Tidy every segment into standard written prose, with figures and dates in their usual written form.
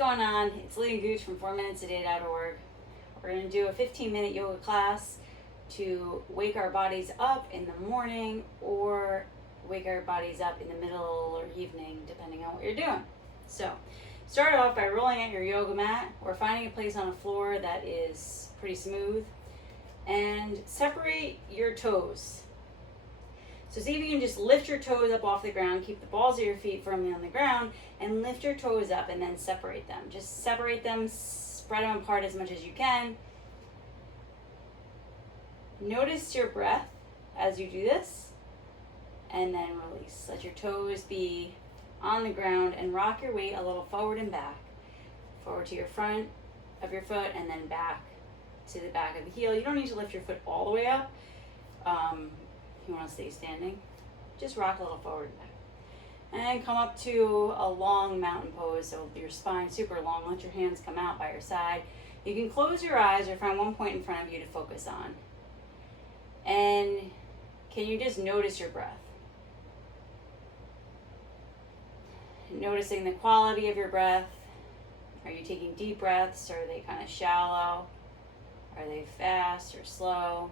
going on? It's Leah Gooch from 4minutesaday.org. We're going to do a 15-minute yoga class to wake our bodies up in the morning or wake our bodies up in the middle or evening, depending on what you're doing. So, start off by rolling out your yoga mat or finding a place on a floor that is pretty smooth, and separate your toes. So see if you can just lift your toes up off the ground, keep the balls of your feet firmly on the ground, and lift your toes up and then separate them. Just separate them, spread them apart as much as you can. Notice your breath as you do this, and then release. Let your toes be on the ground and rock your weight a little forward and back. Forward to your front of your foot and then back to the back of the heel. You don't need to lift your foot all the way up. If you want to stay standing, just rock a little forward and back. And then come up to a long mountain pose, so your spine super long. Let your hands come out by your side. You can close your eyes or find one point in front of you to focus on. And can you just notice your breath? Noticing the quality of your breath. Are you taking deep breaths? Are they kind of shallow? Are they fast or slow?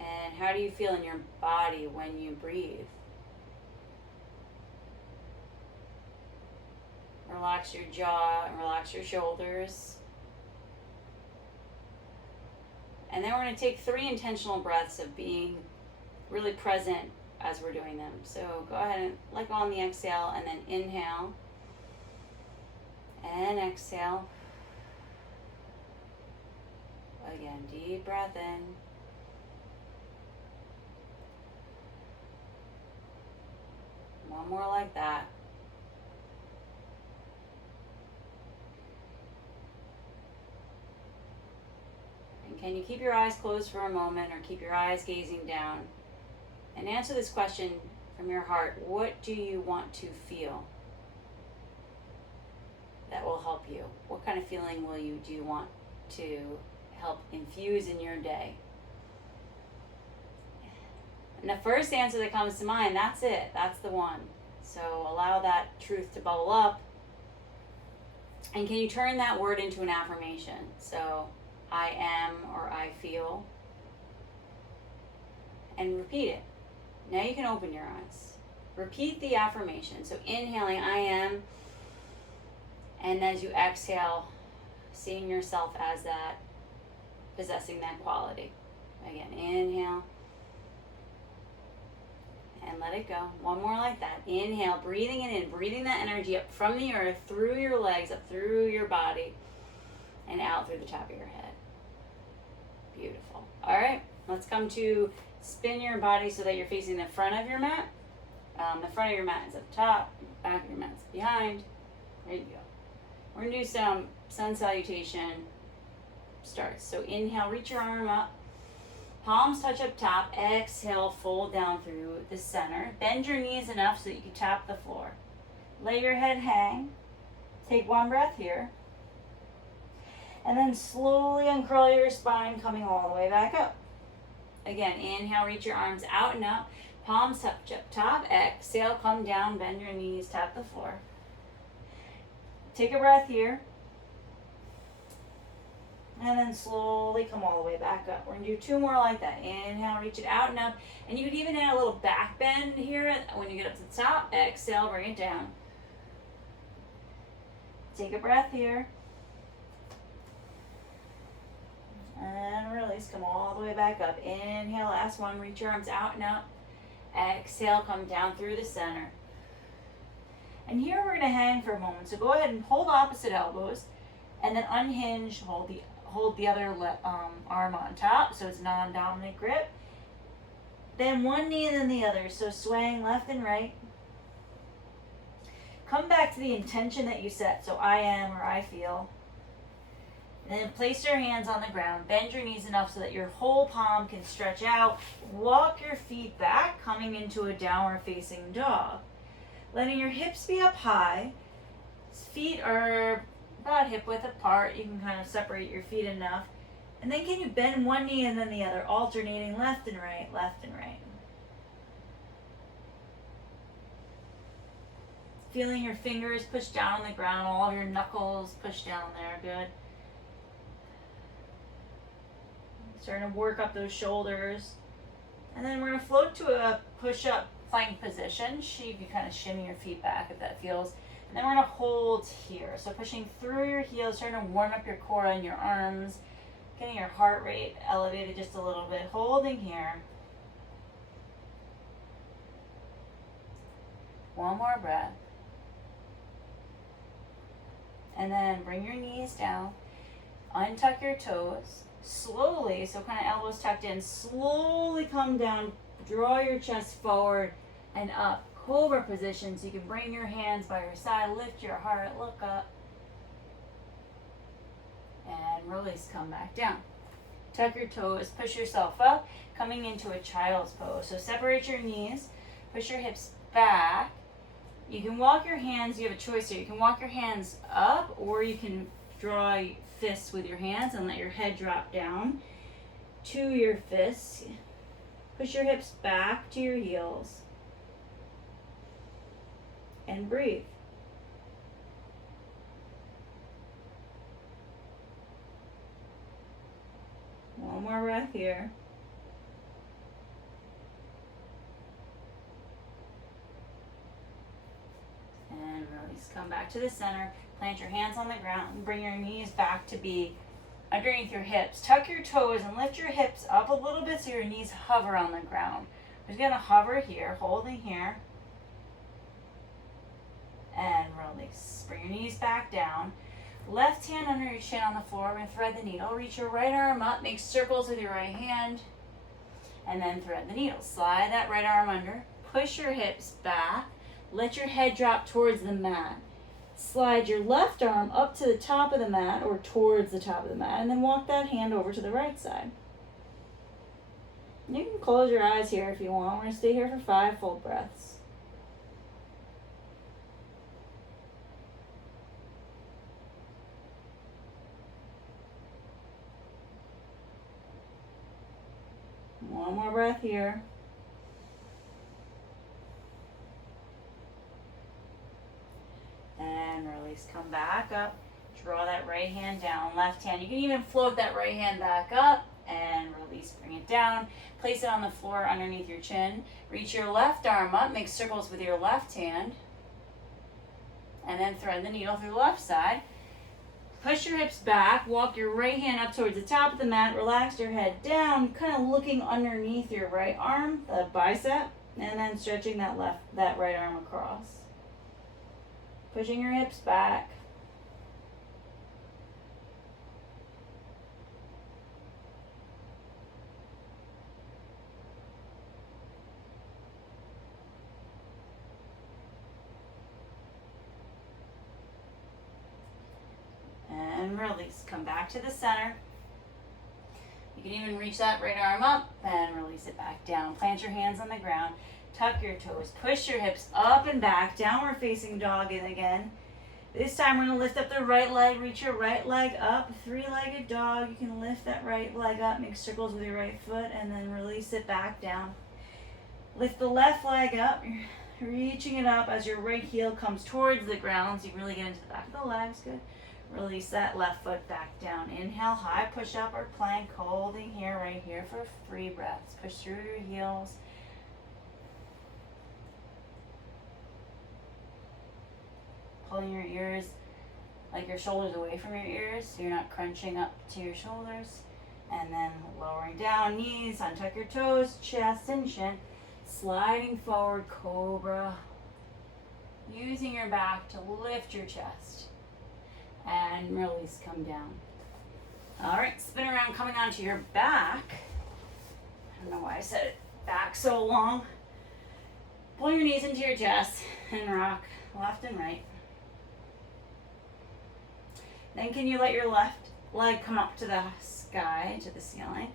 And how do you feel in your body when you breathe? Relax your jaw and relax your shoulders. And then we're going to take 3 intentional breaths of being really present as we're doing them. So go ahead and let go on the exhale, and then inhale and exhale. Again, deep breath in. One more like that. And can you keep your eyes closed for a moment, or keep your eyes gazing down? And answer this question from your heart. What do you want to feel that will help you? What kind of feeling do you want to help infuse in your day? And the first answer that comes to mind, that's it. That's the one. So allow that truth to bubble up. And can you turn that word into an affirmation? So I am, or I feel. And repeat it. Now you can open your eyes. Repeat the affirmation. So inhaling, I am. And as you exhale, seeing yourself as that, possessing that quality. Again, inhale. And let it go. One more like that. Inhale, breathing it in, breathing that energy up from the earth, through your legs, up through your body, and out through the top of your head. Beautiful. All right, let's come to spin your body so that you're facing the front of your mat. The front of your mat is at the top, back of your mat is behind. There you go. We're going to do some sun salutation starts. So inhale, reach your arm up. Palms touch up top. Exhale, fold down through the center. Bend your knees enough so that you can tap the floor. Let your head hang. Take one breath here. And then slowly uncurl your spine, coming all the way back up. Again, inhale, reach your arms out and up. Palms touch up top. Exhale, come down, bend your knees, tap the floor. Take a breath here. And then slowly come all the way back up. We're going to do 2 more like that. Inhale, reach it out and up. And you could even add a little back bend here when you get up to the top. Exhale, bring it down. Take a breath here. And release, come all the way back up. Inhale, last one, reach your arms out and up. Exhale, come down through the center. And here we're going to hang for a moment. So go ahead and hold opposite elbows, and then unhinge, hold the other arm on top, so it's non-dominant grip. Then one knee and then the other, so swaying left and right. Come back to the intention that you set, so I am or I feel. And then place your hands on the ground. Bend your knees enough so that your whole palm can stretch out. Walk your feet back, coming into a downward facing dog. Letting your hips be up high. Feet are about hip width apart. You can kind of separate your feet enough. And then can you bend one knee and then the other, alternating left and right, left and right. Feeling your fingers push down on the ground, all of your knuckles push down there, good. Starting to work up those shoulders. And then we're going to float to a push-up plank position. You can kind of shimmy your feet back if that feels. And then we're going to hold here. So pushing through your heels, starting to warm up your core and your arms, getting your heart rate elevated just a little bit. Holding here. One more breath. And then bring your knees down. Untuck your toes. Slowly, so kind of elbows tucked in, slowly come down, draw your chest forward and up. Cobra position, so you can bring your hands by your side, lift your heart, look up. And release, come back down. Tuck your toes, push yourself up, coming into a child's pose. So separate your knees, push your hips back. You can walk your hands, you have a choice here. You can walk your hands up, or you can draw fists with your hands and let your head drop down to your fists. Push your hips back to your heels. And breathe. One more breath here. And release. Come back to the center. Plant your hands on the ground and bring your knees back to be underneath your hips. Tuck your toes and lift your hips up a little bit so your knees hover on the ground. We're just going to hover here, holding here. And release. Bring your knees back down. Left hand under your chin on the floor. We're going to thread the needle. Reach your right arm up. Make circles with your right hand. And then thread the needle. Slide that right arm under. Push your hips back. Let your head drop towards the mat. Slide your left arm up to the top of the mat or towards the top of the mat, and then walk that hand over to the right side. You can close your eyes here if you want. We're going to stay here for 5 full breaths. One more breath here. And release. Come back up. Draw that right hand down. Left hand. You can even float that right hand back up and release. Bring it down. Place it on the floor underneath your chin. Reach your left arm up. Make circles with your left hand. And then thread the needle through the left side. Push your hips back. Walk your right hand up towards the top of the mat. Relax your head down. Kind of looking underneath your right arm, the bicep. And then stretching that right arm across. Pushing your hips back. And release. Come back to the center. You can even reach that right arm up and release it back down. Plant your hands on the ground. Tuck your toes. Push your hips up and back. Downward facing dog in again. This time we're going to lift up the right leg. Reach your right leg up. 3-legged dog. You can lift that right leg up. Make circles with your right foot and then release it back down. Lift the left leg up. You're reaching it up as your right heel comes towards the ground. So you really get into the back of the legs. Good. Release that left foot back down. Inhale, high push up or plank. Holding here, right here for 3 breaths. Push through your heels. Pulling your ears, like your shoulders away from your ears, so you're not crunching up to your shoulders. And then lowering down, knees, untuck your toes, chest and chin. Sliding forward, cobra. Using your back to lift your chest. And release, come down. All right, spin around, coming onto your back. I don't know why I said it back so long. Pull your knees into your chest and rock left and right. Then can you let your left leg come up to the sky, to the ceiling.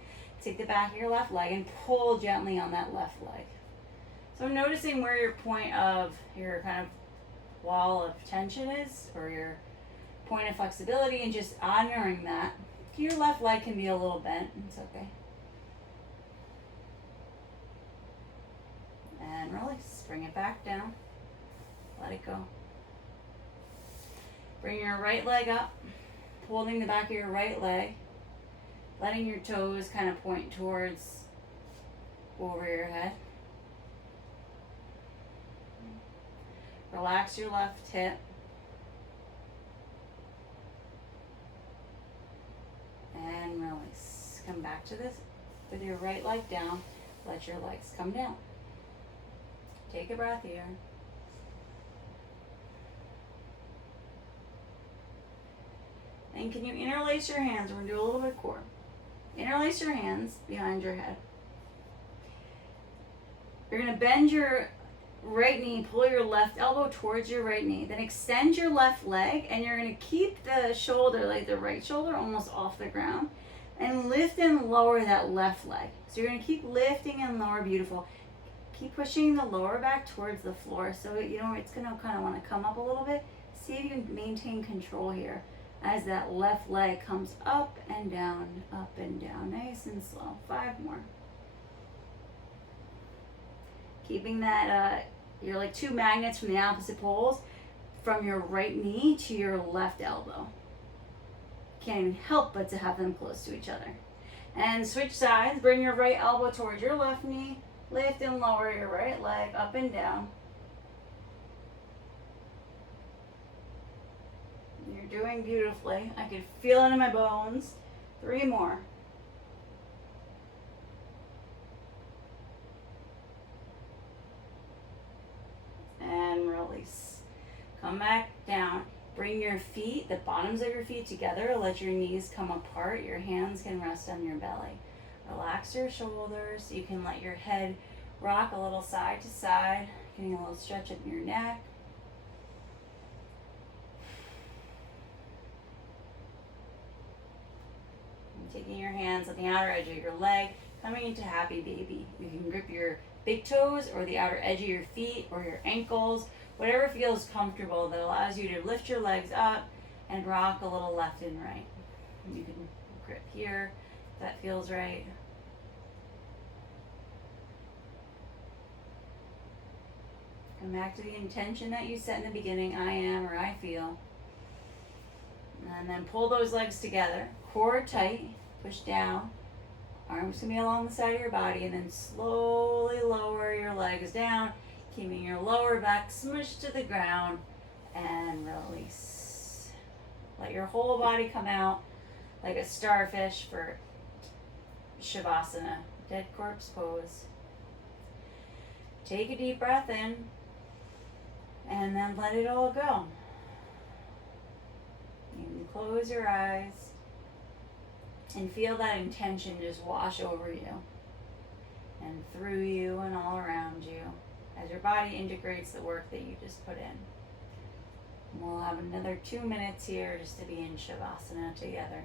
Take the back of your left leg and pull gently on that left leg. So noticing where your point of your kind of wall of tension is, or your point of flexibility, and just honoring that. Your left leg can be a little bent. It's okay. And release. Bring it back down. Let it go. Bring your right leg up, holding the back of your right leg, letting your toes kind of point towards over your head. Relax your left hip. And release. Come back to this with your right leg down. Let your legs come down. Take a breath here. And can you interlace your hands? We're going to do a little bit of core. Interlace your hands behind your head. You're going to bend your right knee, pull your left elbow towards your right knee. Then extend your left leg, and you're going to keep the shoulder, like the right shoulder, almost off the ground. And lift and lower that left leg. So you're going to keep lifting and lower. Beautiful. Keep pushing the lower back towards the floor. So, it's going to kind of want to come up a little bit. See if you can maintain control here as that left leg comes up and down, nice and slow. 5 more. Keeping that, you're like 2 magnets from the opposite poles, from your right knee to your left elbow. Can't even help but to have them close to each other. And switch sides. Bring your right elbow towards your left knee. Lift and lower your right leg up and down. You're doing beautifully. I can feel it in my bones. 3 more. And release. Come back down. Bring your feet, the bottoms of your feet together. Let your knees come apart. Your hands can rest on your belly. Relax your shoulders. You can let your head rock a little side to side, getting a little stretch in your neck. And taking your hands on the outer edge of your leg, coming into happy baby. You can grip your big toes or the outer edge of your feet or your ankles, whatever feels comfortable that allows you to lift your legs up and rock a little left and right. You can grip here if that feels right. Come back to the intention that you set in the beginning, I am or I feel. And then pull those legs together, core tight, push down. Arms can be along the side of your body, and then slowly lower your legs down, keeping your lower back smushed to the ground, and release. Let your whole body come out like a starfish for Shavasana, dead corpse pose. Take a deep breath in, and then let it all go. You can close your eyes and feel that intention just wash over you and through you and all around you as your body integrates the work that you just put in. We'll have another 2 minutes here just to be in Shavasana together.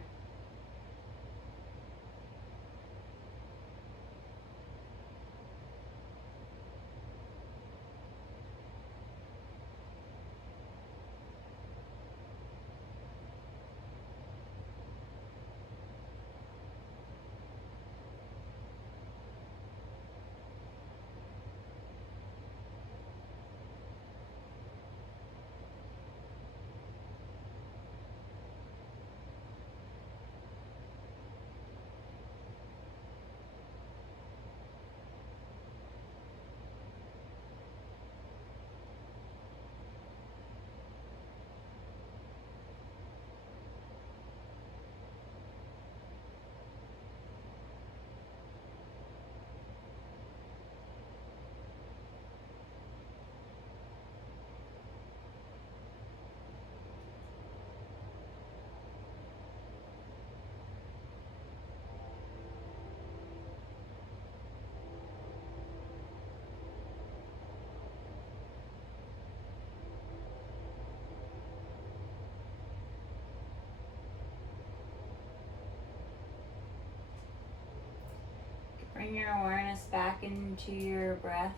Bring your awareness back into your breath.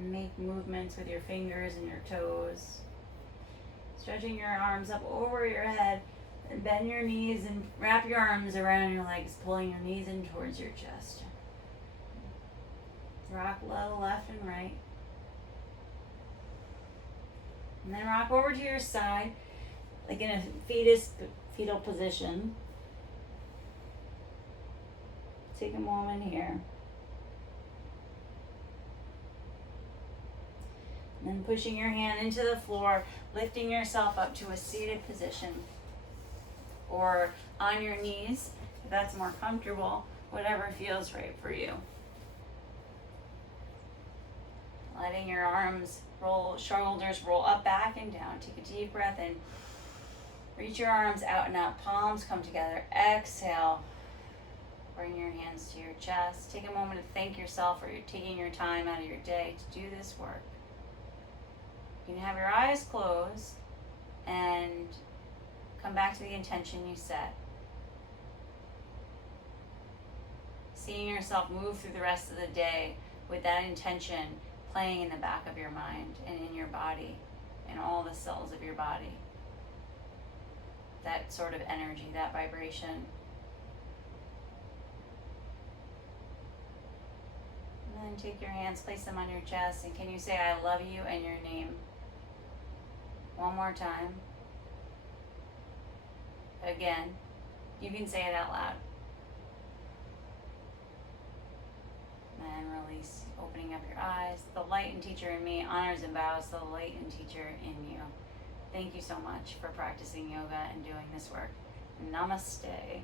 Make movements with your fingers and your toes. Stretching your arms up over your head, and bend your knees and wrap your arms around your legs, pulling your knees in towards your chest. Rock low left and right. And then rock over to your side, like in a fetal position. Take a moment here. And then pushing your hand into the floor, lifting yourself up to a seated position. Or on your knees, if that's more comfortable, whatever feels right for you. Letting your arms roll, shoulders roll up, back, and down. Take a deep breath in. Reach your arms out and up. Palms come together. Exhale. Bring your hands to your chest. Take a moment to thank yourself for taking your time out of your day to do this work. You can have your eyes closed and come back to the intention you set. Seeing yourself move through the rest of the day with that intention playing in the back of your mind and in your body, in all the cells of your body. That sort of energy, that vibration. And then take your hands, place them on your chest, and can you say, I love you and your name? One more time. Again. You can say it out loud. And release, opening up your eyes. The light and teacher in me honors and bows the light and teacher in you. Thank you so much for practicing yoga and doing this work. Namaste.